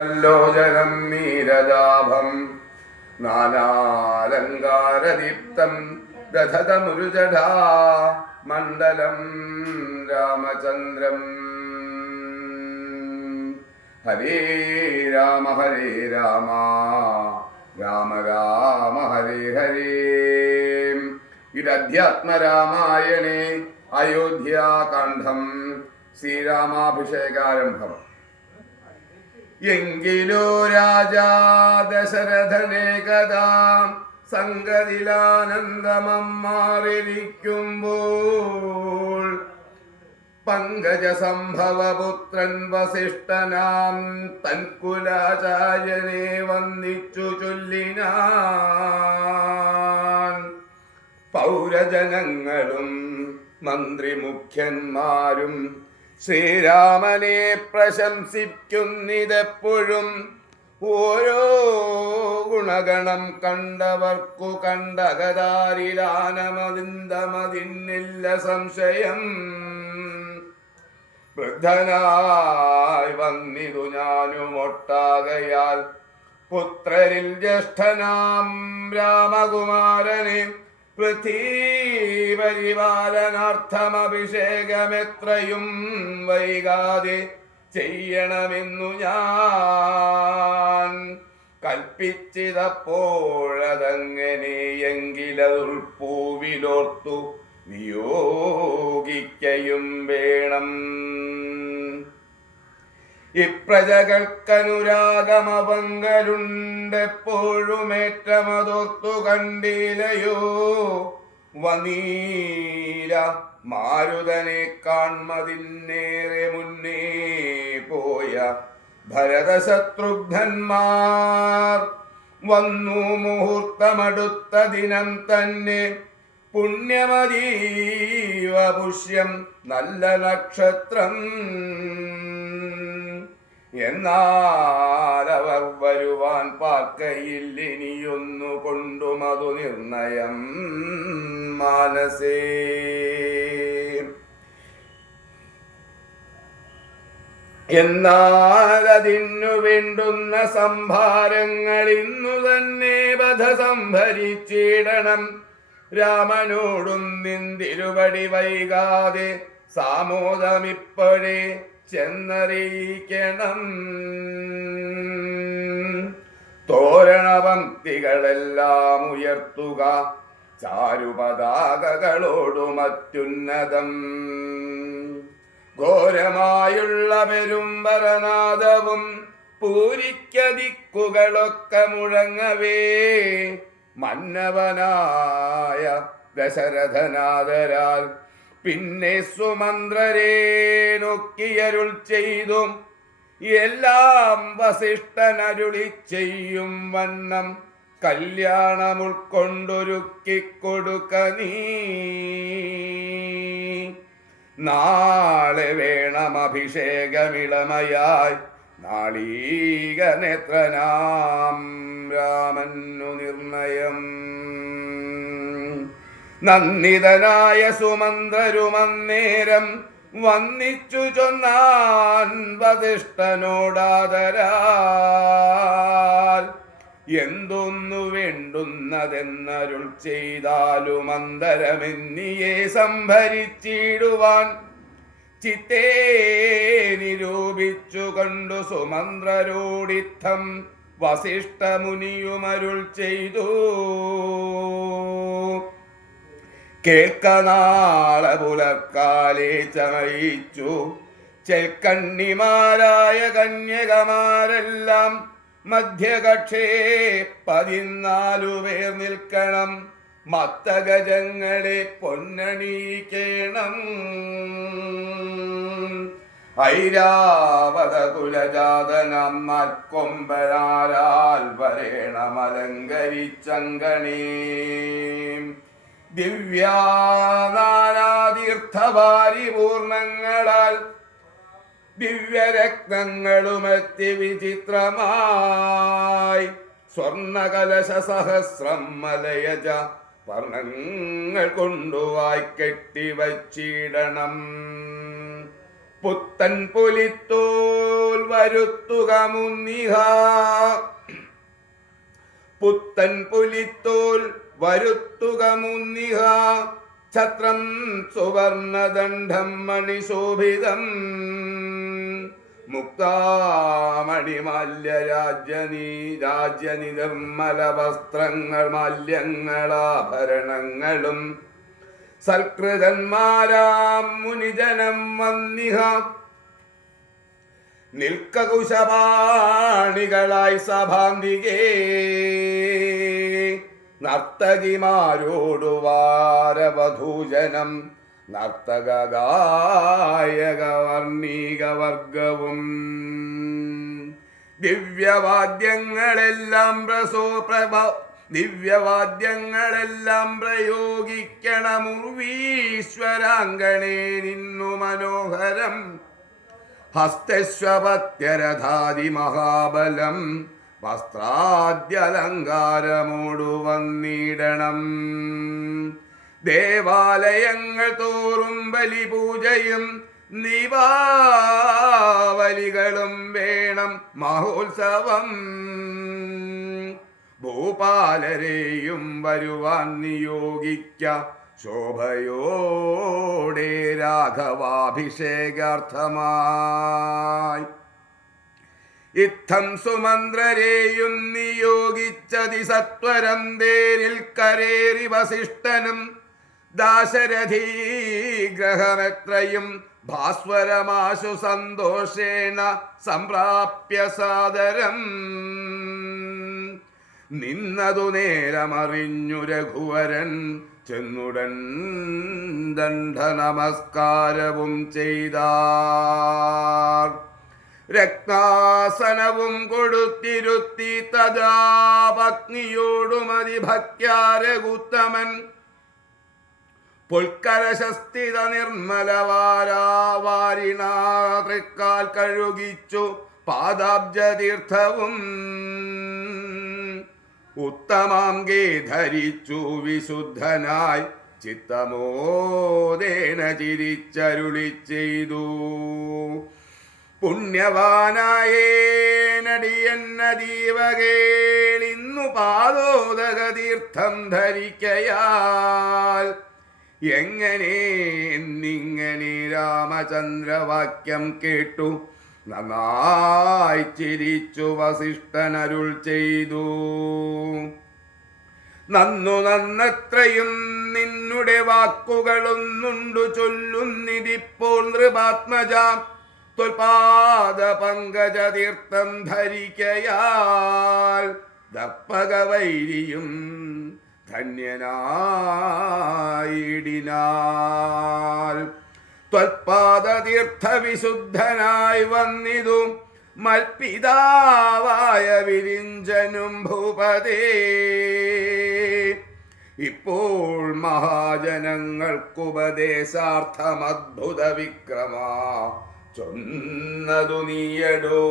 ലോചനം നീരജാഭം നാനാലങ്കാരദീപ്തം ദധതമുരുജടാ മണ്ഡലം രാമചന്ദ്രം. ഹരേ രാമ രാമ രാമ ഹരേ ഹരേ. ഇതധ്യാത്മരാമായണേ അയോധ്യാകാന്ഡം ശ്രീരാമാഭിഷേകാരംഭം. എങ്കിലോ രാജാ ദശരഥനേകദാ സംഗതിലാനന്ദമമ്മാറിരിക്കുമ്പോൾ പങ്കജസംഭവപുത്രൻ വസിഷ്ഠനാം തൻകുലാചാര്യനെ വന്ദിച്ചു ചൊല്ലിനാൻ. പൗരജനങ്ങളും മന്ത്രിമുഖ്യന്മാരും ശ്രീരാമനെ പ്രശംസിക്കുന്നിതെപ്പോഴും. ഓരോ ഗുണഗണം കണ്ടവർക്കു കണ്ടകതാരിലാനമതിന്തമതിന്നില്ല സംശയം. വൃദ്ധനായി വന്നിതു ഞാനുമൊട്ടാകയാൽ പുത്രരിൽ ജ്യേഷ്ഠനാം രാമകുമാരനെ പൃഥ്വീപരിപാലനാർത്ഥമഭിഷേകമെത്രയും വൈകാതെ ചെയ്യണമെന്നു ഞാൻ കൽപ്പിച്ചിതപ്പോഴതെങ്ങനെയെങ്കിലുൾപ്പൂവിലോർത്തു നിയോഗിക്കയും വേണം. ഇപ്രജകൾക്കനുരാഗമപങ്കലുണ്ടെപ്പോഴുമേറ്റമതോർത്തു കണ്ടിലയോ. വനീല മാരുതനെ കാൺമതിന്നേറെ മുന്നേ പോയ ഭരതശത്രുഘ്നന്മാർ വന്നു മുഹൂർത്തമടുത്ത ദിനം തന്നെ. പുണ്യമതീവ പുഷ്യം നല്ല നക്ഷത്രം. എന്നാലവർ വരുവാൻ പാർക്കയില്ലിനിയൊന്നു കൊണ്ടുമതു നിർണയം മാനസേ. എന്നാലതിനു വേണ്ടുന്ന സംഭാരങ്ങൾ ഇന്നു തന്നെ വധ സംഭരിച്ചിടണം. രാമനോടും നിന്തിരുവടി വൈകാതെ സാമോദമിപ്പോഴേ ചെന്നറിയിക്കണം. തോരണപംക്തികളെല്ലാം ഉയർത്തുക ചാരുപതാകകളോടുമത്യുന്നതം. ഘോരമായുള്ള പെരുമ്പരനാദവും പൂരിക്കദിക്കുകളൊക്കെ മുഴങ്ങവേ മന്നവനായ ദശരഥനാദരാൽ പിന്നെ സുമന്ത്രരെ നോക്കിയരുൾ ചെയ്തു. എല്ലാം വസിഷ്ഠനരുളി ചെയ്യും വണ്ണം കല്യാണമുൾക്കൊണ്ടൊരുക്കിക്കൊടുക്ക നീ. നാളെ വേണം അഭിഷേകമിളമയായി നാളീകനേത്രനാം രാമനു നിർണയം. നന്ദിതനായ സുമന്ത്രരുമന്നേരം വന്നിച്ചു ചൊന്നാൻ വസിഷ്ഠനോടാദരാൽ. എന്തൊന്നു വേണ്ടുന്നതെന്നരുൾ ചെയ്താലും അന്തരമെന്നിയെ സംഭരിച്ചിടുവാൻ ചിത്തേ നിരൂപിച്ചു കണ്ടു സുമന്ത്രരോടിത്തം വസിഷ്ഠമുനിയുമരുൾ ചെയ്തു. കേൾക്കനാളെ പുലർക്കാലേ ചമയിച്ചു ചെൽക്കണ്ണിമാരായ കന്യകമാരെല്ലാം മധ്യകക്ഷേ 14 പേർ നിൽക്കണം. മത്തഗജങ്ങളെ പൊന്നണിയിക്കണം. ഐരാവത കുലജാതനം മൽക്കൊമ്പനാരാൽ വരേണമലങ്കരിച്ചങ്കണേ. ദിവ്യാനാനാതീർത്ഥവാരിപൂർണങ്ങളാൽ ദിവ്യരത്നങ്ങളുമെത്തി വിചിത്രമായി സ്വർണകലശ സഹസ്രം മലയജ വർണ്ണങ്ങൾ കൊണ്ടുവായി കെട്ടിവച്ചിടണം. പുത്തൻ പുലിത്തോൽ വരുത്തുക മുന്നിഹ, പുത്തൻ പുലിത്തോൽ വരുത്തുക മുന്നിഹ, ഛത്രം സുവർണദണ്ഡം മണിശോഭിതം, മുക്താമണിമാല്യ രാജ്യനി നിർമ്മല വസ്ത്രങ്ങൾ മാല്യങ്ങളാഭരണങ്ങളും സൽകൃതന്മാരാം മുനിജനം വന്നിഹ, നിൽക്കകുശപാണികളായി സഭാന്തികേ, നർത്തകിമാരോടു വാരവധൂജനം, നർത്തക ഗായക വർണ്ണീക വർഗവും, ദിവ്യവാദ്യങ്ങളെല്ലാം ദിവ്യവാദ്യങ്ങളെല്ലാം പ്രയോഗിക്കണമുർവീശ്വരാങ്കണേ നിന്നു മനോഹരം, ഹസ്തശ്വപത്യരഥാതി മഹാബലം, വസ്ത്രാദ്യലങ്കാരമോടു വന്നിടണം. ദേവാലയങ്ങൾ തോറും ബലിപൂജയും ദീപാവലികളും വേണം മഹോത്സവം, ഭൂപാലരെയും വരുവാൻ നിയോഗിക്ക ശോഭയോടെ രാഘവാഭിഷേകാർത്ഥമായി. ഇത്തം സുമന്ത്രരെയും നിയോഗിച്ചതി സത്വരം തേരിൽ കരേറി വസിഷ്ഠനും, ദാശരഥീ ഗ്രഹമെത്രയും ഭാസ്വരമാശു സന്തോഷേണ സംപ്രാപ്യ സാദരം. നിന്നതു നേരമറിഞ്ഞു രഘുവരൻ ചെന്നുടൻ ദണ്ഡ നമസ്കാരവും ചെയ്താർ. രത്നാസനവും കൊടുത്തിരുത്തി തഥാ പത്നിയോടുമതിഭക്യാരകുത്തമൻ, പുൽക്കലശസ്ഥിത നിർമ്മലവാരാവാരിണാ തൃക്കാൽ കഴുകിച്ചു പാദാബ്ജതീർത്ഥവും, ഉത്തമാംഗേ ധരിച്ചു വിശുദ്ധനായി ചിത്തമോദേന ചിരിച്ചരുളി ചെയ്തു. പുണ്യവാനായേനടിയന്നദീവകേളിന്നു പാദോദകതീർത്ഥം ധരിക്കയാൽ, എങ്ങനെ എന്നിങ്ങനെ രാമചന്ദ്രവാക്യം കേട്ടു നന്നായി ചിരിച്ചു വസിഷ്ഠനരുൾ ചെയ്തു. നന്നത്രയും നിന്നുടെ വാക്കുകളൊന്നുണ്ടു ചൊല്ലുന്നിതിപ്പോൾ നൃപാത്മജ, ത്വൽപാദ പങ്കജതീർത്ഥം ധരിക്കയാൽ ദർപ്പകവൈരിയും ധന്യനായിടിനാൽ. ത്വൽപാദതീർത്ഥ വിശുദ്ധനായി വന്നിതു മൽപിതാവായ വിരിഞ്ചനും ഭൂപതേ. ഇപ്പോൾ മഹാജനങ്ങൾക്കുപദേശാർത്ഥമദ്ഭുത വിക്രമ ചൊന്നതു നീയടോ.